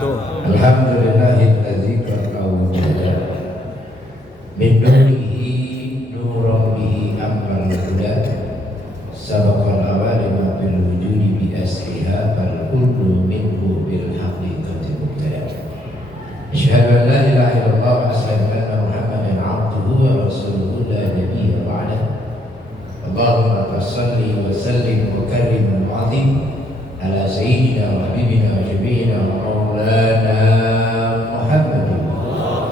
Alhamdulillahilladzi awjada min nurihi nuran bihi amral huda sabaqal awalima bil wujudi bi asriha fal kullu minhu bil haqiqati mubtada. Asyhadu an la ilaha illallah wa asyhadu anna Muhammadan abduhu wa rasuluhu la nabiyya ba'dahu. Allahumma salli wa sallim wa karrim wa azim ala sayyidina wa habibina wa syafi'ina wa maulana Muhammadin wa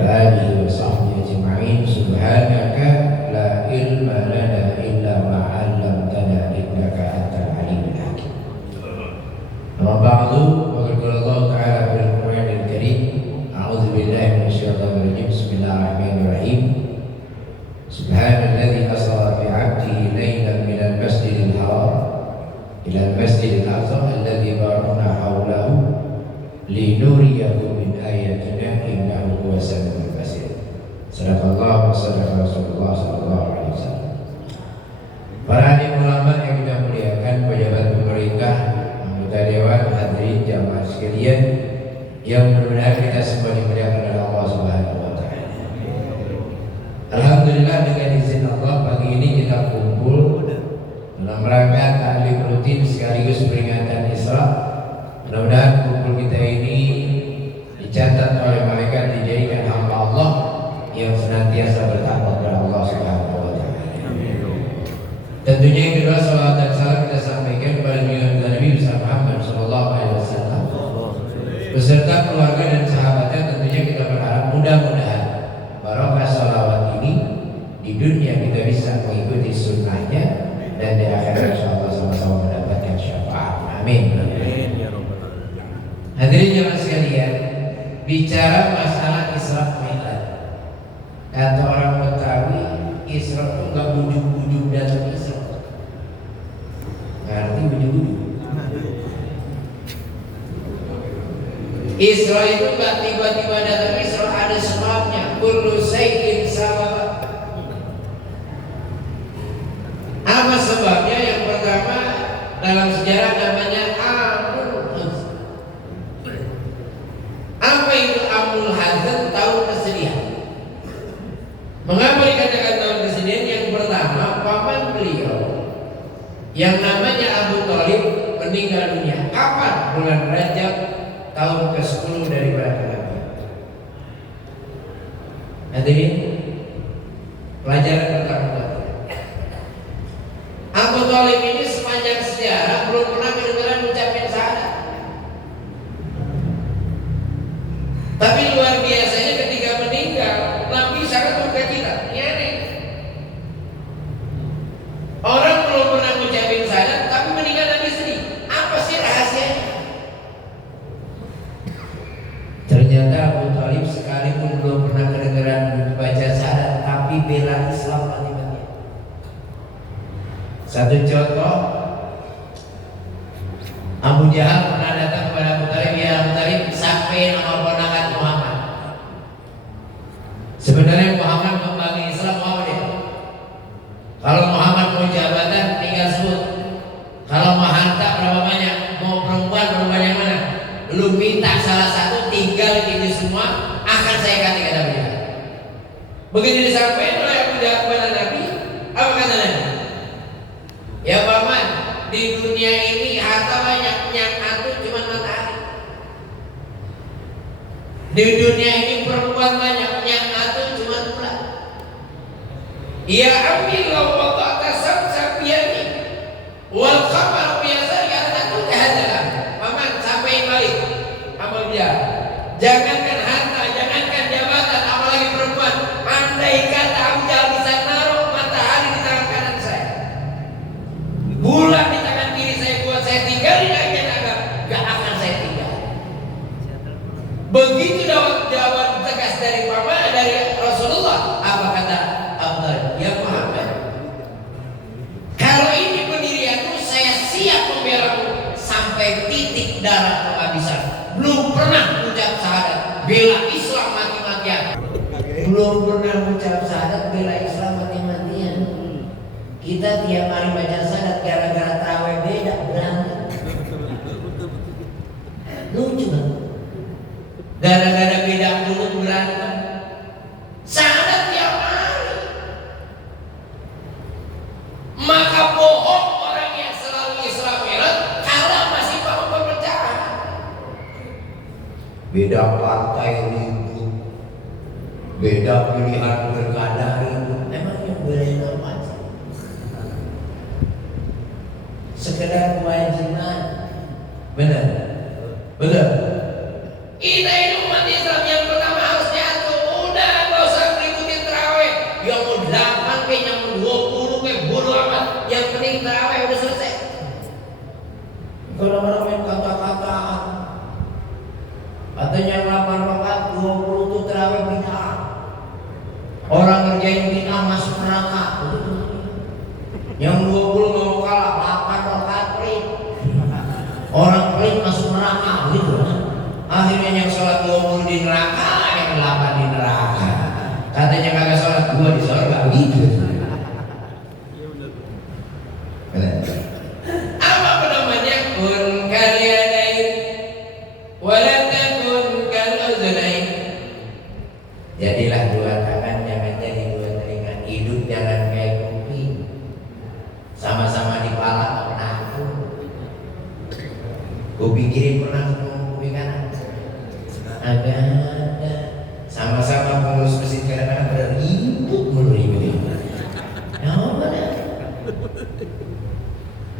alihi wa sahbihi ajma'in. Subhanaka la ilma lana illa ma 'allamtana innaka antal alimul hakim. Amma ba'du, wa qala Allah ta'ala fil Qur'anil Karim, a'udzu billahi minasyaitonir rajim. Bismillahirrahmanirrahim. Subhanalladzi asra bi 'abdihi laylan minal masjidil haram ila al-masjidil aqsa alladzi barakna hawlahu linuriyahu min ayatina innahu huwas samiul basir. Sadaqallahu wa sadaqa Rasulullah sallallahu alaihi wasallam. Para alim ulama yang kita muliakan, pejabat pemerintah, anggota dewan, hadirin jamaah sekalian yang mudah-mudahan kita semua dimuliakan oleh Allah Subhanahu wa taala. Alhamdulillah, dengan izin Allah pagi ini kita kumpul dalam rangka ta'lim rutin sekaligus peringatan Isra. Mudah-mudahan kumpul kita ini dicatat oleh malaikat, dijadikan hamba Allah yang senantiasa bertakwa kepada Allah Subhanahu wa taala. Tentunya yang kedua, salawat dan salam kita sampaikan kepada Nabi besar Muhammad sallallahu alaihi wasallam beserta keluarga dan sahabatnya. Tentunya kita berharap mudah-mudahan barokah salawat ini di dunia kita bisa mengikuti sunnahnya, dan di akhirat insyaallah sama-sama mendapatkan syafaat. Amin. Hadirin jemaah sekalian, bicara masalah Isra Mi'raj, kata orang Betawi, Isra itu nggak bujuk-bujuk datang Isra. Ngerti bujuk-bujuk? Isra itu nggak tiba-tiba datang Isra, ada sebabnya. Kullu syai'in sabab. Apa sebabnya? Yang pertama, dalam sejarah namanya Amul Hazan. Apa itu Amul Hazan? Tahun kesedihan. Mengapa dikatakan tahun kesedihan? Yang pertama, paman beliau yang namanya Abu Thalib meninggal dunia. Kapan? Bulan Rajab tahun ke-10 daripada kenabian. Hadirin, pelajaran pertama. Abu Thalib ini sepanjang sejarah belum pernah kedengaran ucapin syahadat. Tapi luar biasanya ketika meninggal, Nabi sangat berkecita. Ini aneh. Orang belum pernah ucapin syahadat, tapi meninggal Nabi sedih. Apa sih rahasianya? Ternyata Abu Thalib sekalipun belum pernah kedengaran baca syahadat, tapi bela Islam mati-matian. Satu contoh, Abu Jahal pernah datang kepada Abu Thalib, ya Abu Thalib, sampai nama ponakan Muhammad. Sebenarnya Muhammad membangun Islam mau dia. Kalau Muhammad mau jabatan tinggal sebut. Kalau mau harta berapa banyak, mau perempuan berapa banyak mana, lu minta salah satu, tinggal itu semua akan saya ganti, kata beliau. Begitu disampaikan oleh Abu Jahal kepada Nabi, apa kata Nabi? Ya paman, di dunia ini harta banyak, yang atur cuma matahari. Di dunia ini perempuan banyak, yang atur cuma bulan. Ya ambil wa ta'ata sabsabiyani wal qamar biasa yang atur kehadaran. Paman, sampai balik amal dia. Jangankan harta, jangankan jabatan, apalagi perempuan. Andai kata Abu Jahal bisa naruh matahari di tangan kanan saya, bulan di tangan kiri saya, buat saya tinggalin aja agak, gak akan saya tinggal. Begitu jawaban tegas dari Muhammad, dari Rasulullah. Apa kata Abu Thalib? Ya Muhammad, kalau ini pendirianmu, saya siap membelamu sampai titik darah penghabisan. Belum pernah ucap syahadat, bela Islam mati-matian. Belum pernah ucap syahadat, bela Islam mati-matian. Kita tiap hari baca syahadat gara-gara tarawih beda berantem. Lucu kan? Gara-gara beda mulut berantem. Sangat tiap hari. Maka bohong orang yang selalu Isra Mi'raj kalau masih bangun perpecahan. Beda partai ribut, beda pilihan pilkada ribut. Emang yang belain apa sih? Sekedar kewajiban. Benar? Benar? Kita ini umat Islam yang pertama harus nyatu. Udah gak usah ngikutin terawih. Yang mau 8 kayak yang mau 20 kayak bodo amat. Yang penting terawih udah selesai. Kadang-kadang main kata-kataan. Katanya 8 rakaat 20 itu terawih bid'ah. Orang ngerjain bid'ah masuk neraka. Yang 20 mau kalah 8 rakaat pelit. Orang pelit masuk neraka gitu kan. Akhirnya yang sholat 20 di neraka, yang 8 di neraka. Katanya kagak sholat 2 di surga gitu. Apa namanya? Kun kalyadain walatakun kaluzunain. Jadilah dua tangan, jangan jadi dua telinga. Hidup jangan kayak kuping. Sama-sama di pala gak pernah aku. Gue pikirin pernah ketemu kuping kanan. Ada sama-sama pengurus mesin kadang-kadang beribut mulu ribut. Ya mana?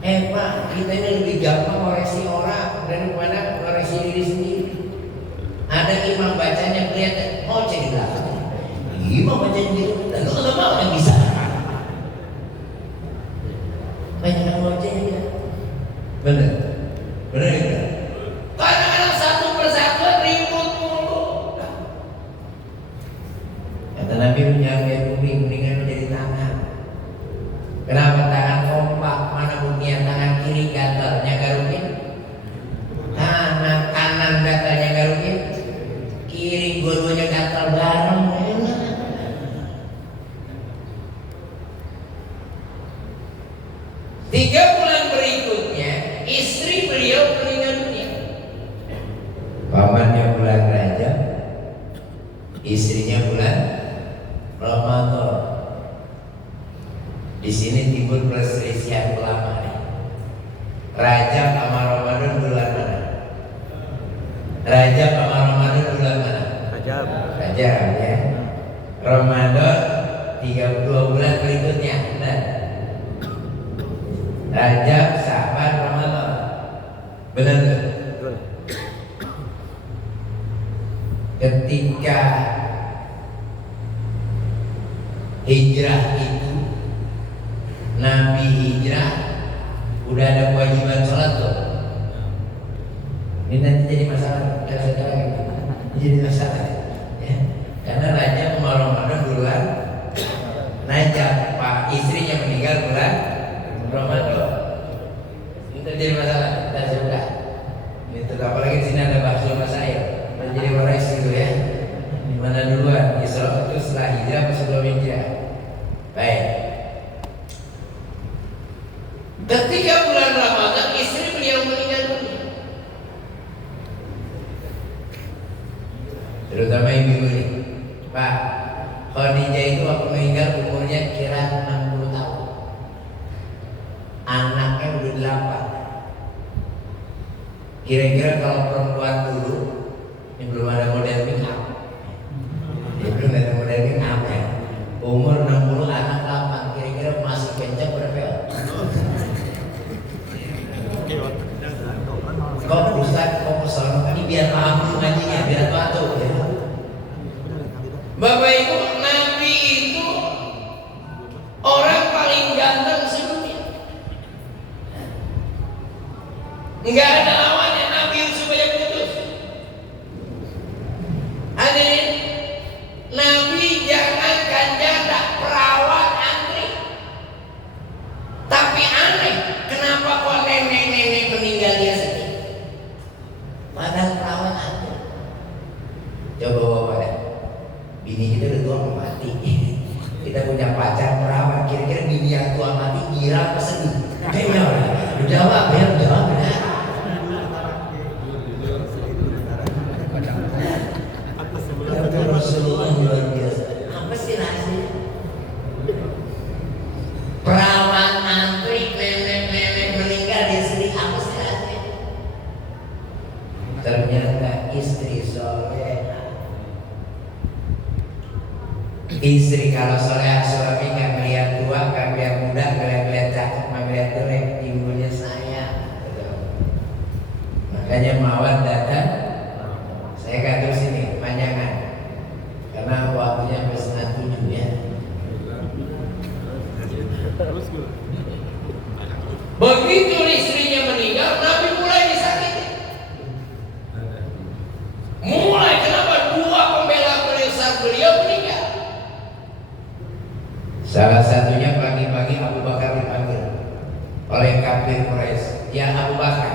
Pak, kita ini lebih gampang ngoresi orang daripada ngoresi diri sendiri. Ada imam bacanya kelihatan ngoceh di belakang. Imam bacanya gitu, dan lu nggak mau yang bisa. Banyak yang ngoceh ya. Bener, bener ya. Kadang-kadang satu persatuan ribut mulu. Kata Nabi punya kayak kuning, mendingan menjadi tangan. Kenapa tangan kompak? Mana buktinya tangan kiri gatalnya garukin? Tangan kanan gatalnya garukin? Kiri dua-duanya gatal bareng. 3 bulan berikutnya istri beliau meninggal dunia. Pamannya bulan Rajab, istrinya bulan Ramadan. Di sini timbul perselisihan ulama nih. Rajab sama Ramadan bulan mana? Rajab sama Ramadan bulan mana? Rajab. Rajab ya. Ramadan 32 bulan berikutnya. Nah. Rajab, Sya'ban, Ramadan. Benar enggak? Betul. Ketika hijrah itu, Nabi hijrah, udah ada kewajiban sholat tuh. Ini nanti jadi masalah sekarang gitu. Jadi masalah ya. Karena Rajab sama Ramadan bulan Rajab, Pak istrinya meninggal bulan Ramadan. Itu jadi masalah. Kita sudah. Itu apalagi di sini ada bahasa saya. Jadi waris gitu ya. Di mana duluan? Isra itu setelah hijrah atau sebelum hijrah? Baik. Ketika bulan Ramadan istri beliau meninggal dunia. Terutama ibu ini. Pak, Khadijah itu waktu meninggal umurnya kira 60 tahun. Anaknya udah 8. Kira-kira kalau perempuan dulu ini belum ada model make up. Belum ada model make up ya. Umur 60 anak 8, kira-kira masih kencang berapa? Kok Ustaz, kok kesel? Ini biar paham ngajinya, biar patuh ya. Bapak Ibu, Nabi itu orang paling ganteng sedunia. Enggak ada lawannya. Nabi supaya putus. Hadirin, Nabi jangankan janda, perawat antri. Tapi aneh, kenapa kok nenek-nenek meninggal dia sedih? Padahal perawat antri. Coba bapak ya, bini kita udah tua mati. Kita punya pacar perawat, kira-kira bini yang tua mati gira apa sedih? Kayaknya udah jawab ya, jawab ya. ternyata istri soleh. Istri kalau soleh, suami nggak melihat tua, nggak melihat muda, nggak melihat cakep, nggak melihat jelek, ibunya saya. Makanya mawar datang, saya kata sini panjangan, karena waktunya sampai setengah 7 ya. Begitu istrinya meninggal, Nabi mulai disakiti. Mulai kenapa dua pembela besar beliau meninggal? Salah satunya pagi-pagi Abu Bakar dipanggil oleh kafir Quraisy. Ya Abu Bakar,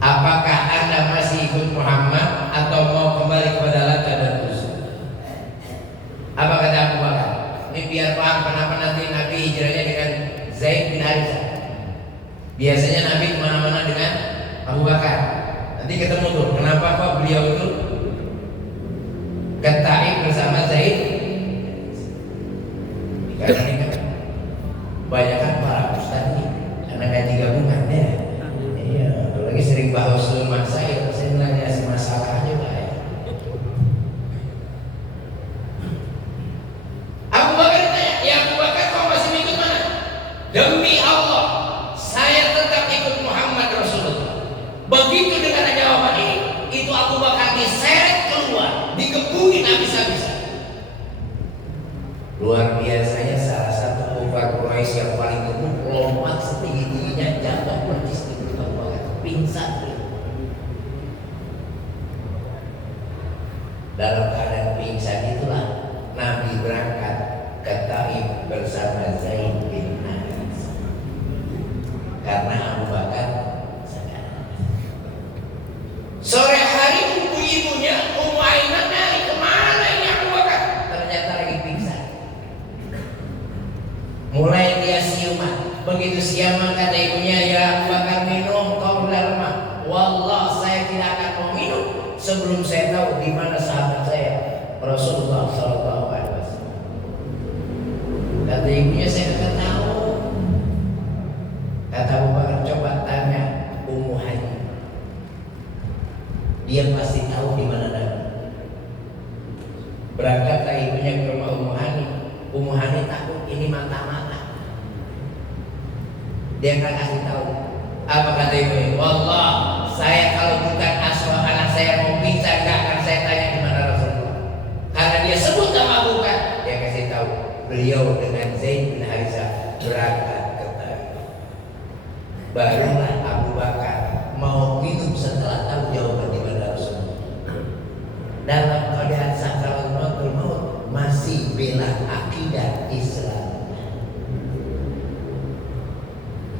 apakah Anda masih ikut Muhammad atau mau kembali kepada Lata dan Uzza? Apa kata Abu Bakar? Ini biar paham kenapa nanti Nabi hijrahnya dengan Zaid bin Harithah. Biasanya Nabi kemana-mana dengan Abu Bakar. Nanti ketemu tuh, kenapa kok beliau itu ke Taif bersama Zaid? Karena ini kan kebanyakan para ustaz nih karena gaji gabungan ya. Iya, apalagi sering bahas rumah saya nanya masalah juga ya. Abu Bakar tanya, ya Abu Bakar kau masih ikut mana? Demi Allah, saya tetap ikut Muhammad Rasulullah. Begitu dengan jawaban ini, itu Abu Bakar diseret keluar, digebungin habis-habisan. Luar biasanya salah satu kufar Quraisy yang paling gemuk lompat setinggi-tingginya jatuh persis di muka Abu Bakar, pingsan. Dalam keadaan pingsan itulah Nabi berangkat ke Taif bersama Zaid bin Harithah. Karena Abu Bakar sadar. Sore hari ibu-ibunya Ummu Aiman nyari kemana ini Abu Bakar? Ternyata lagi pingsan. Mulai dia siuman. Begitu siuman kata ibunya, ya Abu Bakar minum, kau udah lemah. Wallah saya tidak akan mau minum sebelum saya tahu di mana sahabat saya Rasulullah Sallallahu Alaihi Wasallam. Kata ibunya, saya tidak tahu. Kata Abu Bakar, coba tanya Ummu Hani. Dia pasti tahu di mana Nabi. Berangkatlah ibunya ke rumah Ummu Hani. Ummu Hani takut ini mata-mata. Dia akan kasih tahu. Apa kata ibunya? Wallah, saya kalau bukan asal anak saya mau pingsan, gak akan saya tanya di mana Rasulullah. Karena dia sebut nama bukan, dia kasih tahu. Beliau dengan Zaid bin Harithah berangkat ke Taif. Barulah Abu Bakar mau minum setelah tahu jawaban di mana Rasulullah. Dalam keadaan sakaratul maut masih bela akidah Islam.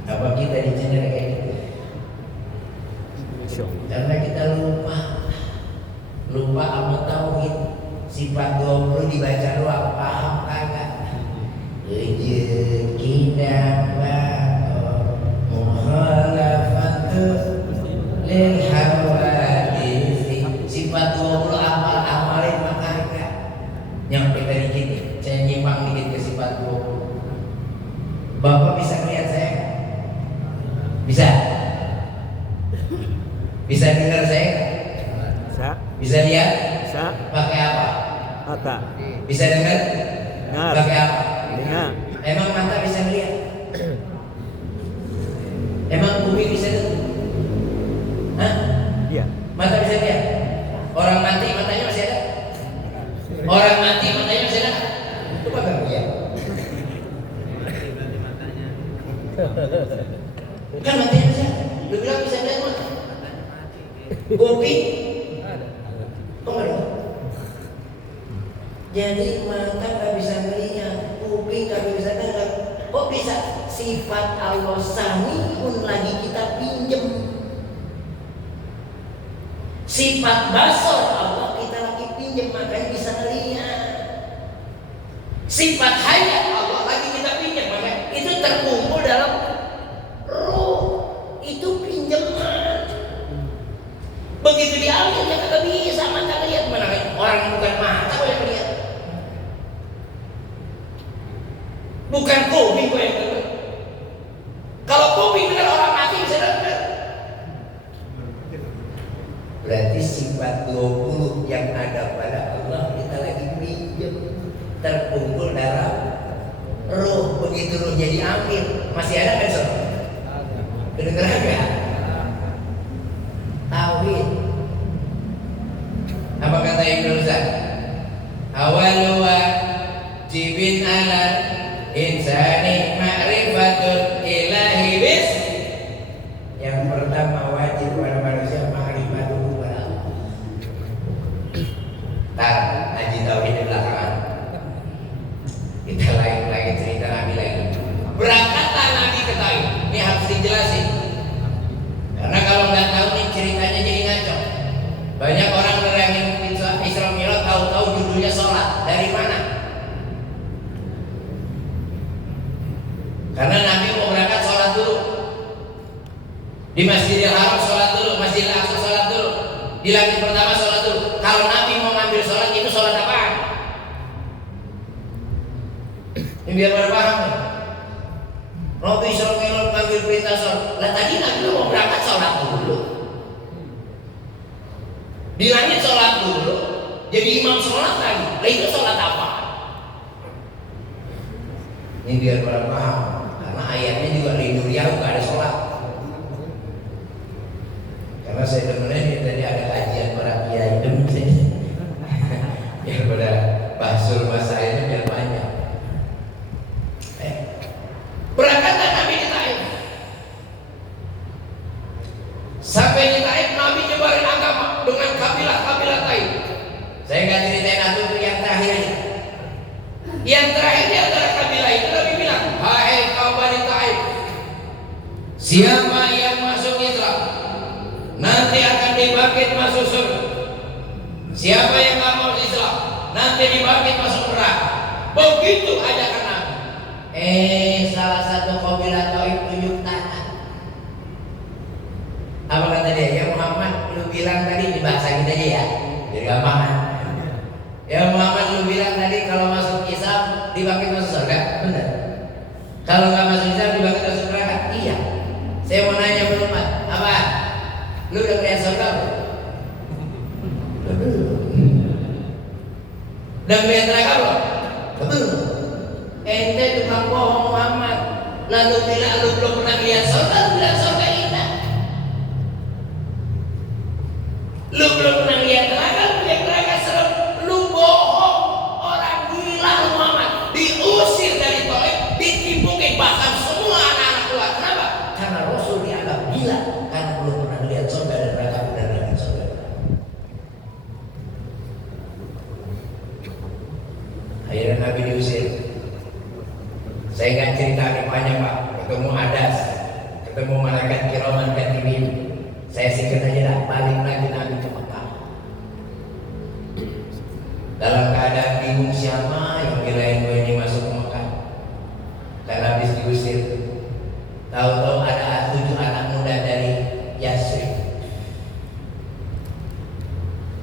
Apa kita dicenderung kayak gitu? Karena kita lupa sama tauhid. Sifat 20 dibaca doang, paham kagak? Rezeki dapat mukhalafatu lil hawadits. Sifat 20 amalin maka nyampe dari gini. Saya nyimpang dikit ke sifat 20. Bapak bisa melihat saya? Bisa? Bisa dengar saya? Bisa. Bisa lihat? Bisa. Pakai apa? Mata. Bisa dengar? Dengar. Pakai apa? Dengar. Emang mata bisa lihat? Emang kuping bisa dengar? Hah? Iya. Mata bisa lihat? Orang mati matanya masih ada? Orang mati matanya masih ada? Coba kamu lihat. Kan matanya bisa? Lu bilang bisa lihat mata? Kuping? Kok nggak ada? Jadi mata nggak bisa melihat, kuping nggak bisa dengar. Kok bisa? Sifat Allah sami'un lagi kita pinjem. Sifat basar Allah kita lagi pinjem, makanya bisa melihat. Sifat hayat Allah lagi kita pinjem, makanya itu terkumpul dalam ruh. Itu pinjaman. Begitu diambil dia kagak bisa mata lihat, mana orang bukan mata kok yang lihat. Bukan kuping kok yang dengar. Kalau kuping dengar orang mati bisa dengar. Berarti sifat 20 yang ada pada Allah kita lagi pinjam, terkumpul dalam roh. Begitu rohnya diambil, masih ada kan sob? Kedengeran gak? Tauhid. Apa kata Ibnu Ruzan? Awalu wajibin ala insani ma'rifatul ilahi bis. Yang pertama wajib pada manusia ma'rifatul kepada Allah. Tar, ngaji tauhid di belakangan. Kita lagi cerita Nabi lagi. Berangkatlah Nabi ke Taif. Ini harus dijelasin. Karena kalau nggak tahu nih ceritanya jadi ngaco. Banyak orang nerangin Isra Mi'raj tahu-tahu judulnya sholat. Dari mana? Karena Nabi mau berangkat sholat dulu. Di Masjidil Haram sholat dulu, Masjidil Aqsa sholat dulu. Di langit pertama sholat dulu. Kalau Nabi mau ngambil sholat itu sholat apaan? Ini biar pada paham nih. Nabi Isra Mi'raj ngambil perintah sholat. Lah tadi Nabi mau berangkat sholat dulu. Di langit sholat dulu. Jadi imam sholat lagi. Lah itu sholat apa? Ini biar pada paham. Karena ayatnya juga di dunia juga ada sholat. Karena saya temennya tadi ada kajian para kiai dem biar pada bahsul masalahnya biar banyak. Berangkatlah Nabi di Taif. Sampai di Taif Nabi nyebarin agama dengan kabilah-kabilah Taif. Saya nggak ceritain itu yang terakhir aja. Yang terakhir di antara kabilah itu Nabi bilang, hai kaum Bani Taif, siapa yang masuk Islam nanti akan dibangkit masuk surga. Siapa yang nggak mau Islam nanti dibangkit masuk neraka. Begitu ajakan Nabi. Salah satu kabilah Taif tunjuk tangan. Apa kata dia? Ya Muhammad, lu bilang tadi di bahasa kita aja ya, jadi gampangan. Ya Muhammad, lu bilang tadi kalau masuk Islam dibangkit masuk surga, benar? Kalau nggak masuk Islam dibangkit masuk neraka, iya. Saya mau nanya ke Muhammad, apa? Lu udah melihat surga belum? Udah melihat neraka belum? Belum. Ente tukang bohong Muhammad. Lalu bilang lu belum pernah lihat surga, lu bilang surga indah. Lu belum pernah lihat neraka, lu lihat neraka serem. Lu bohong, orang gila lu Muhammad. Diusir dari Taif, ditipukin bahkan semua anak-anak keluar. Kenapa? Karena Rasul dianggap gila karena belum pernah lihat surga dan neraka benar lagi surga. Akhirnya Nabi diusir. Saya nggak cerita nih banyak Pak. Ketemu Adas, ketemu malaikat kiraman katibin. Saya singkat aja dah, balik lagi Nabi ke Mekah. Dalam keadaan bingung siapa yang kirain gue ini masuk ke Mekah. Karena habis diusir. Tahu-tahu ada 7 anak muda dari Yasrib.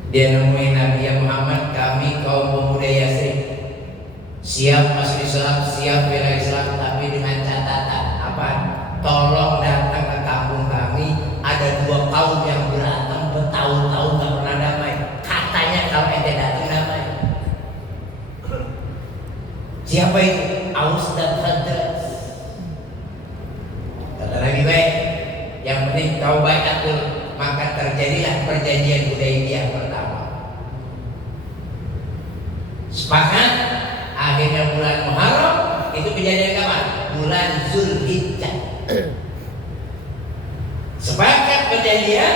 Dia nemuin Nabi ya Muhammad, kami kaum pemuda Yasrib siap masuk Islam, siap bela Islam, tapi dengan catatan apa? Tolong datang ke kampung kami. Ada 2 kaum yang berantem bertahun-tahun gak pernah damai. Katanya kalau ente datang damai. Siapa itu? Aus dan Khazraj. Kata Nabi baik, yang penting kau baca tuh, maka terjadilah perjanjian Hudaybiyah pertama. Sepakat. Akhirnya bulan Muharram itu kejadian kapan? Bulan Zulhijjah. Sepakat perjanjian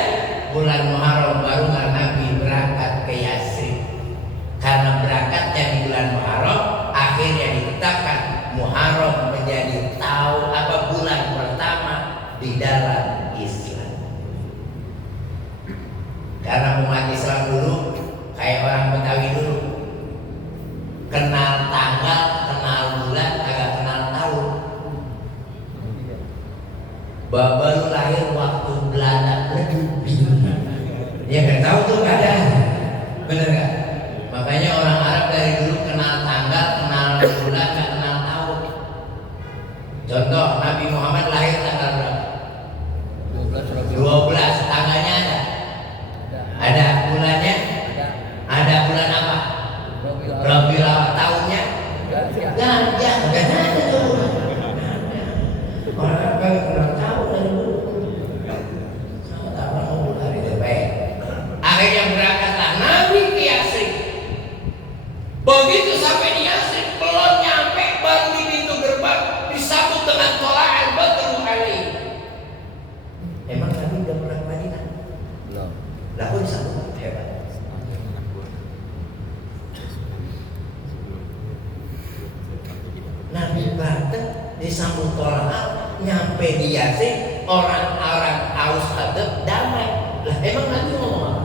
bulan Muharram barulah Nabi berangkat ke Yasrib. Karena berangkatnya di bulan Muharram, akhirnya ditetapkan Muharram menjadi bulan pertama di dalam Islam. Karena umat Islam dulu kayak orang Betawi dulu, kenal tanggal, kenal bulan, agak kenal tahun. Baru lahir waktu Belanda meledup. Ya nggak tahu tuh keadaan, bener nggak? Makanya orang Arab dari dulu kenal tanggal, kenal bulan, nggak kenal tahun. Contoh Nabi Muhammad lahir tanggal berapa? 12. Tanggalnya ada? Lah kok disambut hebat. Nabi Barten disambut tolak nyampe di Yasin, orang-orang Aus Adab damai. Lah emang Nabi ngomong apa?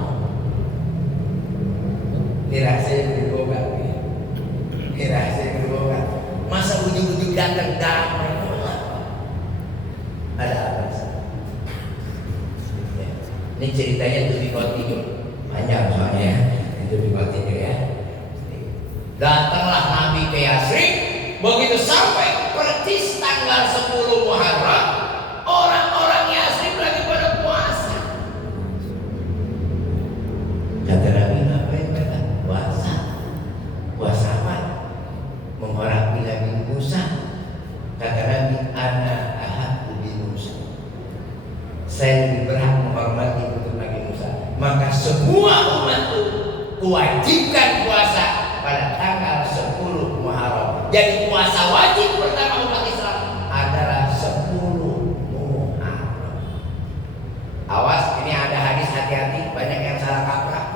Ini rahasia berboga, ini rahasia berboga. Masa ujung-ujung datang damai? Ada apa? Ini ceritanya itu di Continue, panjang soalnya. Itu di Continue ya. Datanglah Nabi ke Yasrib. Begitu sampai persis tanggal 10 Muharram, orang-orang Yasrib lagi pada puasa. Kata Nabi, ngapain mereka puasa? Puasa apa? Menghormati Nabi Musa. Kata Nabi, ana ahadu bi Musa. Saya lebih berhak menghormati untuk Nabi Musa. Maka semua umatku kuwajibkan puasa pada tanggal 10 Muharram. Jadi puasa wajib pertama umat Islam adalah 10 Muharram. Awas, ini ada hadis, hati-hati, banyak yang salah kaprah.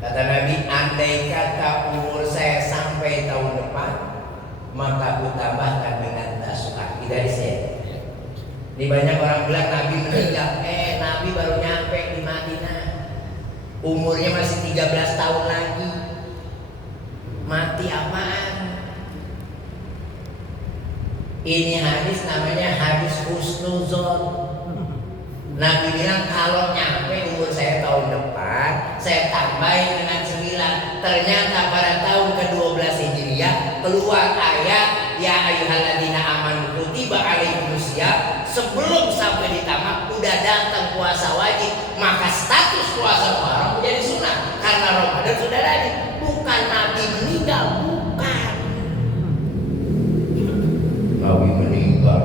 Kata Nabi, andai kata umur saya sampai tahun depan, maka aku tambahkan dengan tasu'ah. Dari saya. Ini banyak orang bilang Nabi meninggal. Nabi baru nyampe di Madinah, umurnya masih 13 tahun lagi. Mati apaan? Ini hadis namanya hadis husnuzon. Nabi bilang kalau nyampe umur saya tahun depan, saya tambahin dengan 9. Ternyata pada tahun ke-12 Hijriah keluar ayat ya ayyuhalladzina amanu kutiba alaikumusiyam. Sebelum sampai di tamat udah datang puasa wajib, maka status puasa Muharram menjadi sunnah karena Ramadan sudah ada. Bukan Nabi meninggal, bukan. Nabi meninggal.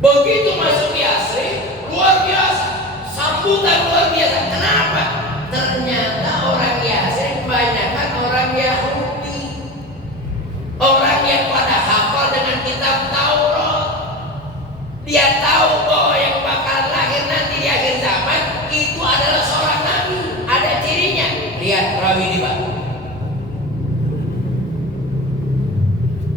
Begitu masuk Yasrib, luar biasa, sambutan luar biasa. Kenapa? Ternyata orang Yasrib kebanyakan orang Yahudi, orang yang pada hafal dengan kitab Taurat. Dia tahu bahwa yang bakal lahir nanti di akhir zaman itu adalah seorang nabi. Ada cirinya. Lihat rawi di bawah.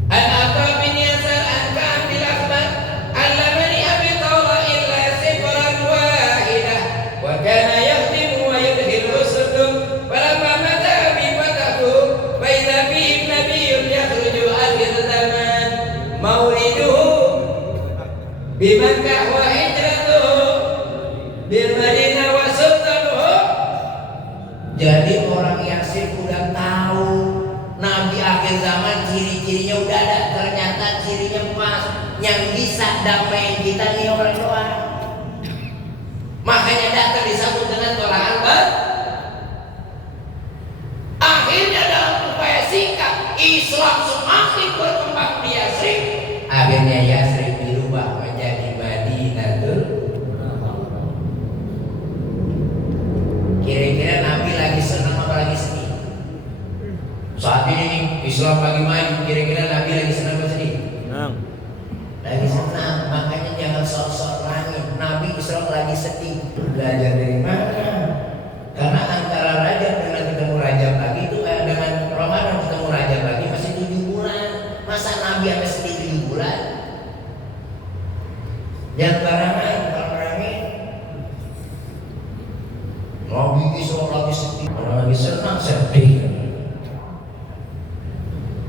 Al-Aqra bin Yasar an-Ka'ab bin Akhbar allamani abi Tawra illa sifran wahidah wa kana yakhtimu wa yudhilu sudum falamma mata abi fatahu fa idza bihi nabiyyun yakhruju akhir zaman mauliduhu bi Makkah wa hijratuhu bil Madinah wa sultanuhu. Jadi orang Yasrib udah tahu Nabi akhir zaman ciri-cirinya udah ada. Ternyata cirinya pas. Yang bisa damai kita nih orang doang. Makanya datang disambut dengan tolakan ber. Akhirnya dalam upaya singkat Islam semakin berkembang di Yasrib. Akhirnya Yasrib dirubah menjadi Madinatul. Kira-kira Nabi lagi senang apa lagi sedih? Saat ini Islam lagi maju, kira-kira Nabi lagi senang atau sedih? Senang. Lagi senang, makanya jangan sok-sok nangis. Nabi Islam lagi sedih. Belajar dari mana? Karena antara Rajab dengan ketemu Rajab lagi itu dengan Ramadan ketemu Rajab lagi masih 7 bulan. Masa Nabi sampai sedih 7 bulan? Jangan barangan, kalau barangin. Nabi Islam lagi sedih, orang lagi senang sedih.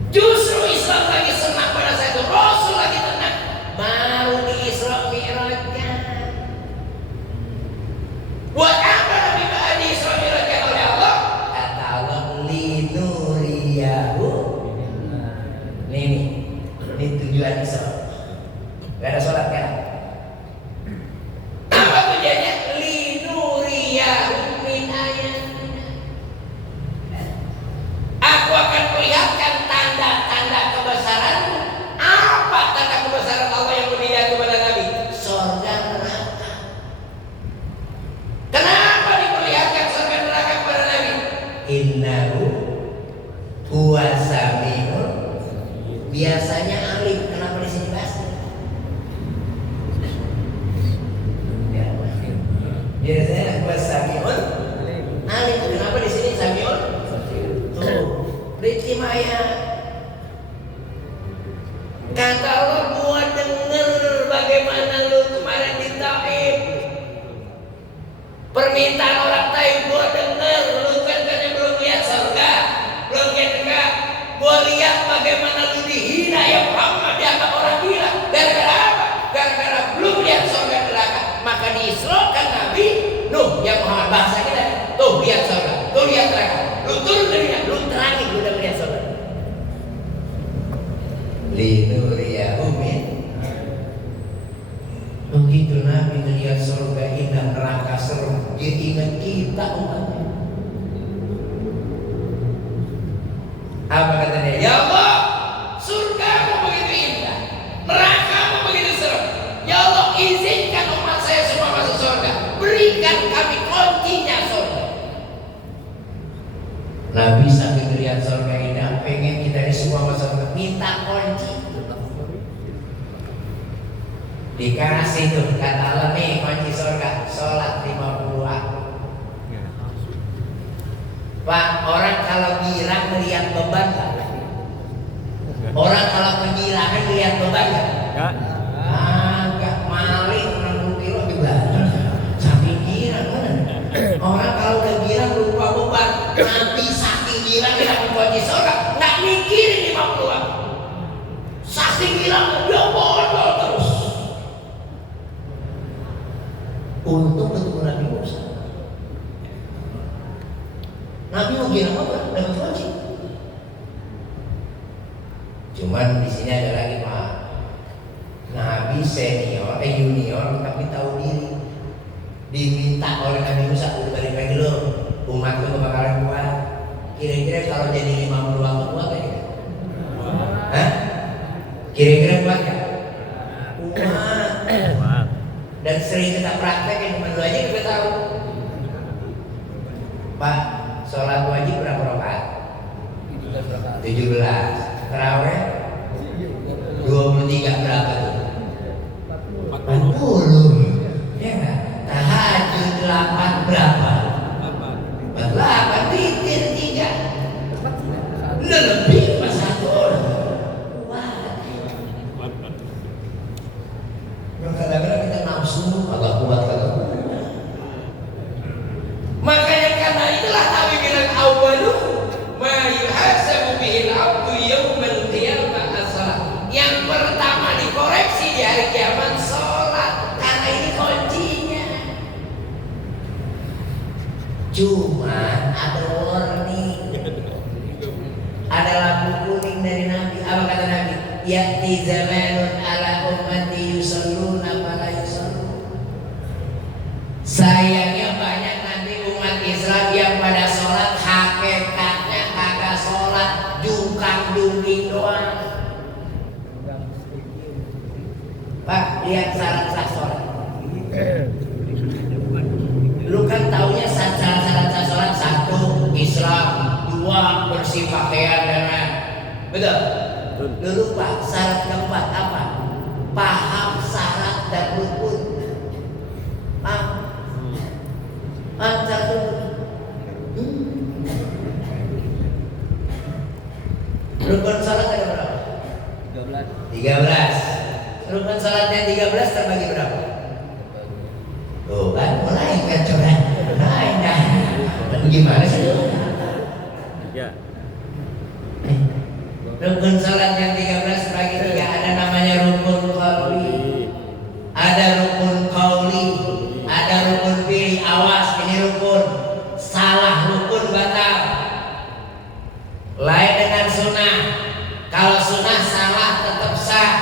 Justru Islam lagi senang pada saat itu, Rasul lagi tenang. Baru di Isra Mi'rajnya. Buat apa Nabi di Isra Mi'rajnya oleh Allah? Kata Allah linuriyahu. Ini tujuan Isra. Gak ada sholat kan? Apa tujuannya? Linuriyahu min ayatina. saya. Kata Allah, gua denger bagaimana lu kemarin di Taif. Permintaan orang Taif gua denger. Lu kan katanya belum lihat surga, belum lihat neraka. Gua lihat bagaimana lu dihina ya Muhammad, dianggap orang gila. Gara-gara apa? Gara-gara belum lihat surga neraka. Maka diisrokan Nabi Nuh ya Muhammad, bahasa kita. Tuh lihat surga, tuh lihat neraka. Lu turun dari dunia, lu terangin, lu udah lihat surga. Linuriyahu min. Begitu Nabi melihat surga indah, neraka serem, dia ingat kita umatnya. Apa katanya? Ya Allah, surgamu begitu indah, nerakamu begitu serem. Ya Allah, izinkan umat saya semua masuk surga. Berikan kami kuncinya surga. Nabi sambil melihat surga indah, pengen kita ini semua masuk surga, minta kunci. Dikasih tuh, kata Allah nih kunci surga, sholat 50 waktu. Pak, orang kalau girang melihat beban gak? Orang kalau kegirangan melihat beban gak? Agak maling 60 kilo juga. Saking girang kan? Orang kalau udah girang lupa beban. Nabi saking girang dia kunci surga, nggak mikirin 50 waktu. Saking girang dia bodoh terus. Untung ketemu Nabi Musa. Nabi mau girang apa? Dapat kunci. Cuman di sini ada lagi Pak. Nabi senior, junior tapi tahu diri. Diminta oleh Nabi Musa, udah balik dulu. Umatku bakalan kuat. Kira-kira kalau jadi 50 waktu kuat gak ya? Hah? Kira-kira kuat gak? Kuat. Dan sering kita praktekin, teman lu aja kita tahu. Pak, sholat wajib berapa rakaat? 17. Tarawih 23 berapa tuh? 40. Ya enggak? Tahajud 8 berapa? 8 witir 3. Lebih pas 1. Kadang-kadang kita nafsu agak kuat kagak. Makanya karena itulah Nabi bilang awwalu ma yuhasabu bihil abdu yaumal qiyamah as-salat. Yang pertama dikoreksi di hari kiamat salat, karena ini kuncinya. Cuman ada warning, ada lampu kuning dari Nabi. Apa kata Nabi? Ya'ti zamanun ala ummati yusalluna fala yusallun. Sayangnya banyak nanti umat Islam yang pada sholat hakikatnya kagak sholat, jungkang-jungking doang. Pak, lihat syarat-syarat sholat. Lu kan taunya syarat-syarat sholat: 1. Islam, 2. Bersih pakaian dan lain. Betul? Lu lupa syarat keempat apa? Paham syarat dan rukun. Paham? Paham satu. Rukun salat ada berapa? 13. Rukun salatnya 13 terbagi berapa? Oh kan mulai kecoran. Nah. Gimana sih? Ya. Rukun salat yang 13 bagi 3 ada namanya rukun qauli, ada rukun qauli, ada rukun fi'li. Awas, ini rukun. Salah rukun batal. Lain dengan sunnah. Kalau sunnah salah tetap sah,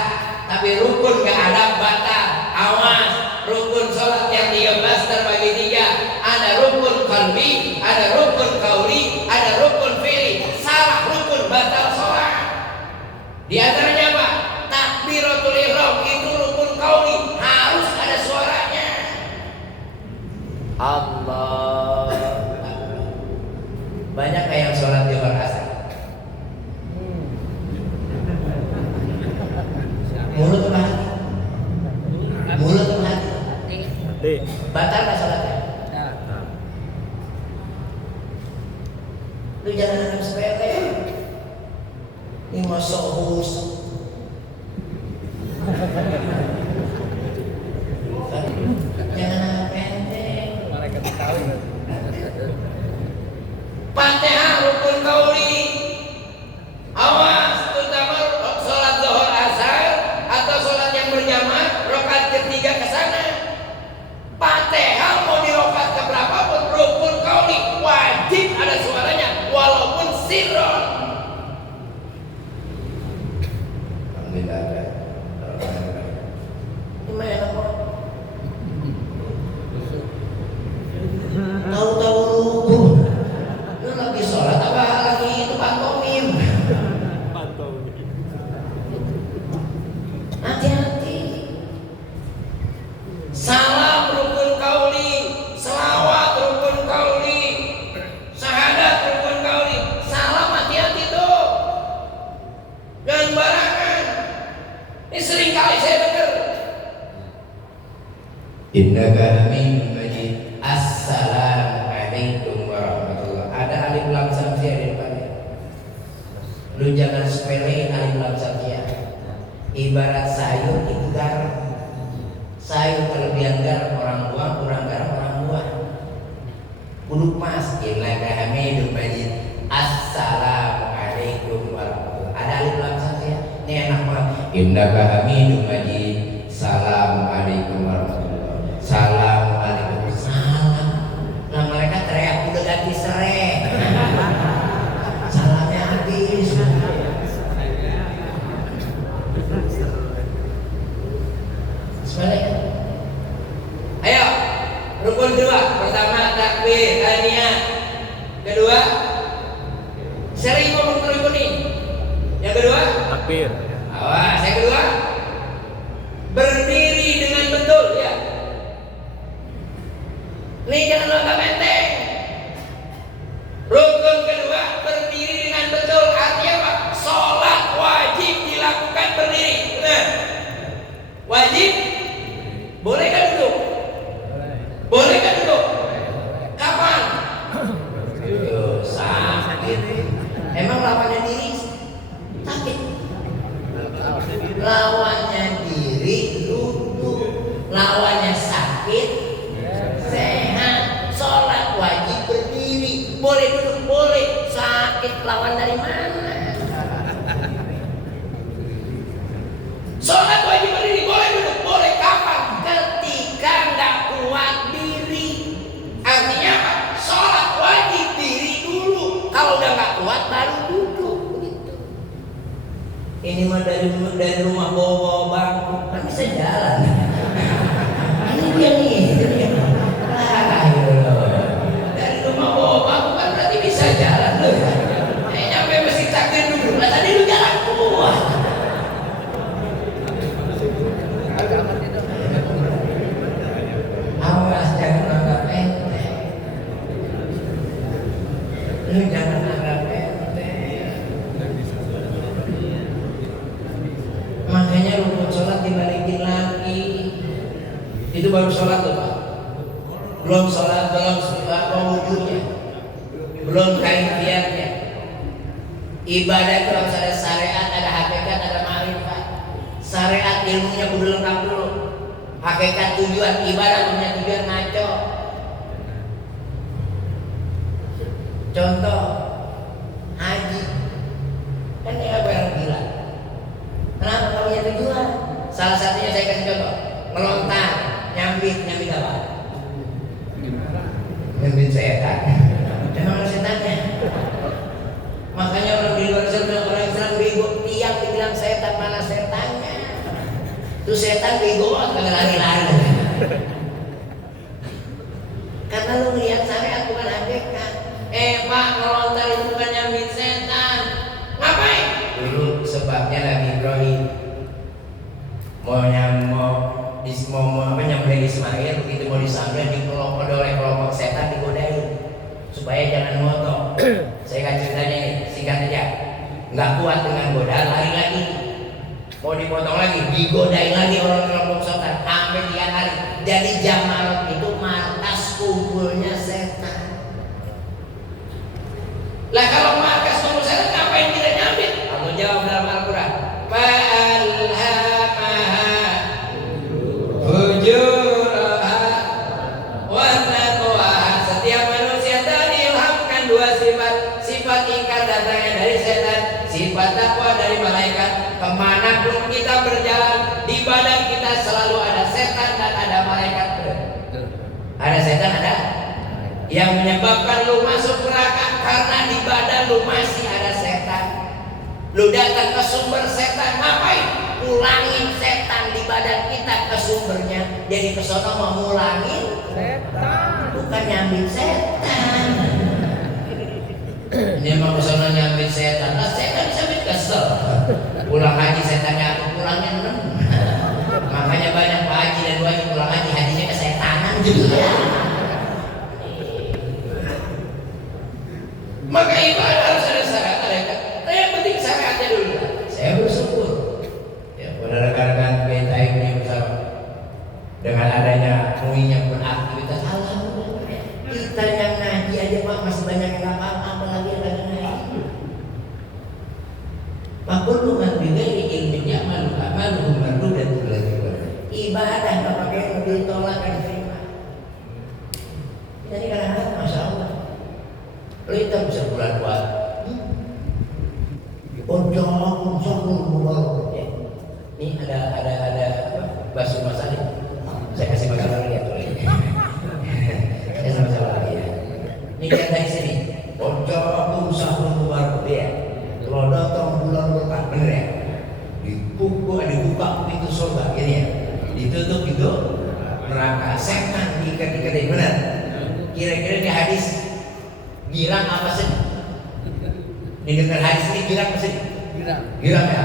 tapi rukun gak ada batal. Awas, rukun salat yang 13 terbagi 3. Ada rukun qalbi, ada rukun qauli, ada rukun fi'li. Salah rukun batal salat. Di antaranya apa? Takbiratul ihram itu rukun qauli, harus ada suaranya. Allah. Banyak yang sholat di luar asar. Mulut sama hati. Mulut sama hati. Batal nggak sholatnya? Lu jangan anggap sepele. masuk hus. Jangan pendek. Fatihah rukun kauli. Awas terutama sholat zuhur asar atau sholat yang berjamaah rakaat ketiga ke sana. Fatihah mau di rakaat keberapa pun rukun kauli wajib ada suaranya walaupun sirron. Alhamdulillah ada. Gimana kok? Tahu-tahu lugu. Lu lagi sholat apa lagi itu pantomim? Hati-hati. Salam rukun kauli, selawat rukun kauli, syahadat rukun kauli. Salam hati-hati tuh. Jangan barangan. Ini sering kali saya dengar. Innaka hamidun majid. Assalamualaikum warahmatullahi. Ada alif lam samsiah di depannya. Lu jangan sepelein alif lam samsiah. Ibarat sayur itu garam. Sayur kelebihan garam orang buang, kurang garam orang buang. Kudu pas. Innaka hamidun majid. Assalamualaikum warahmatullahi. Ada alif lam samsiah. Ini enak banget. Innaka hamidun majid. Assalamualaikum warahmatullahi. Assalamualaikum. Salam. Nah mereka teriak udah ganti serai. Salamnya habis. Sebalik. Ayo, rukun kedua. Pertama takbir, tahniah. Kedua, sering ngomong rukun ini. Yang kedua, Takbir. awas. Yang kedua, berdiri dengan betul ya. Ini jangan anggap enteng. Rukun kedua berdiri dengan betul. Artinya apa? Sholat wajib dilakukan berdiri. Benar? Wajib? Boleh kan duduk? Boleh kan duduk? Kapan? Sakit. Emang lawannya diri sakit? Lawannya diri duduk. Lawannya sakit sehat. Sholat wajib berdiri. Boleh duduk boleh. Sakit lawan dari mana? Sholat wajib berdiri. Boleh duduk boleh. Kapan? Ketika nggak kuat diri. Artinya apa? Sholat wajib diri dulu. Kalau udah nggak kuat baru duduk. Begitu. Ini mah dari rumah bawa bangku kan bisa jalan. Ini dia nih. Dari rumah bawa bangku kan berarti bisa jalan loh. Nyampe masjid takbir dulu. Lah tadi lu jalan kuat. Awas jangan anggap enteng. Lu jangan anggap enteng. Makanya rukun sholat dibalikin lagi. Itu baru sholat tuh Pak. Belum sholat, belum wudhunya, belum kaifiatnya. Ibadah itu harus ada syariat, ada hakikat, ada ma'rifat. Syariat ilmunya kudu lengkap dulu. Hakikat tujuan ibadah punya tujuan ngaco. Contoh haji. Kan ini apa yang gila? Kenapa kamu punya tujuan? Salah satunya saya kasih contoh. Melontar, nyambit apa? Nyambit setan. Emang ada setannya? Makanya orang di luar sana orang Islam bego tiap dibilang setan, mana setannya? Tuh setan bego kagak lari-lari. Karena lu lihat syariat bukan hakikat. Pak, melontar itu bukan nyambit setan. Ngapain? Dulu sebabnya Nabi Ibrahim mau nyembelih Ismail, begitu mau disembelih dikelompok oleh kelompok setan digodain supaya jangan moto. Saya kan ceritanya ini singkat aja. Nggak kuat dengan godaan lari lagi. Mau dipotong lagi, digodain lagi orang kelompok setan sampai 3 hari. Jadi Jamarot itu markas kumpulnya setan. Lah kalau markas kumpul setan ngapain kita nyambit? Aku jawab dalam setan ada. Yang menyebabkan lu masuk neraka karena di badan lu masih ada setan. Lu datang ke sumber setan, ngapain? Pulangin setan di badan kita ke sumbernya. Jadi kesono mau ngulangin setan, bukan nyambit setan. Ini mau kesono nyambit setan, nah setan bisa kesel. Pulang haji setannya aku pulangnya 6. Makanya banyak Pak Haji dan Bu Haji pulang haji, hajinya kesetanan gitu ya. Maka ibadah harus ada syarat, tapi yang penting syaratnya dulu. Saya bersyukur ya pada rekan-rekan kita ini bersama dengan adanya muinya beraktivitas. Alhamdulillah kita yang ngaji aja Pak masih banyak yang nggak paham, apalagi yang nggak ngaji. Makul bukan bidai ilminya malu malu dan lagi ibadah nggak pakai ditolak dan diterima. Jadi kadang-kadang masya Allah kita bisa bulan puasa. Jangan bulan. Ini ada bakso masalah. Saya kasih masalah lagi ya. Saya kasih masalah lagi ya. Ini lihat dari sini. Jangan bulan ya. Kalau datang bulan berkah bener ya. Dibuka pintu surga gini ya. Ditutup itu neraka setan diikat-ikat benar. Kira-kira di hadis girang apa sih? Didengar hadis ini girang apa sih? Girang ya?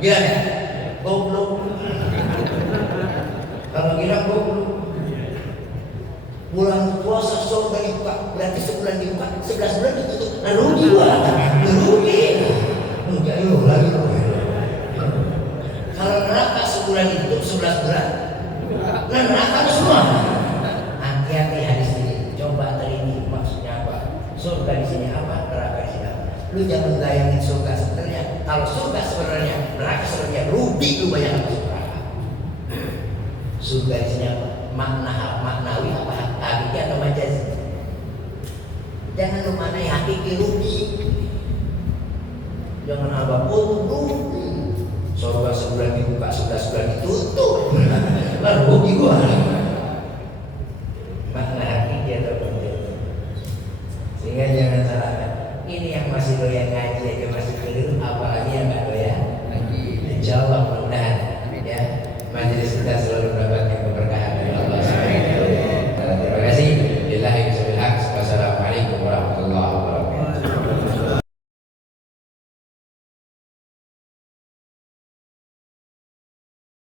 Girang ya? Goblok. Kalau girang goblok. Bulan puasa surga dibuka, berarti sebulan dibuka, 11 bulan ditutup. Nah rugi gua, rugi. Rugi ayo lagi loh. Kalau neraka sebulan ditutup 11 bulan, nah neraka semua. Hati-hati hadis ini. Coba teliti maksudnya apa? Surga di sini apa? Neraka di sini apa? Lu jangan bayangin surga sebenarnya. Kalau surga sebenarnya, neraka sebenarnya rugi lu bayangin masuk neraka. Surga di sini apa? Maknawi apa? Hakiki atau majazi? Jangan lu maknai hakiki rugi. Jangan apapun rugi. Surga sebulan dibuka, 11 bulan ditutup. Lah rugi gua.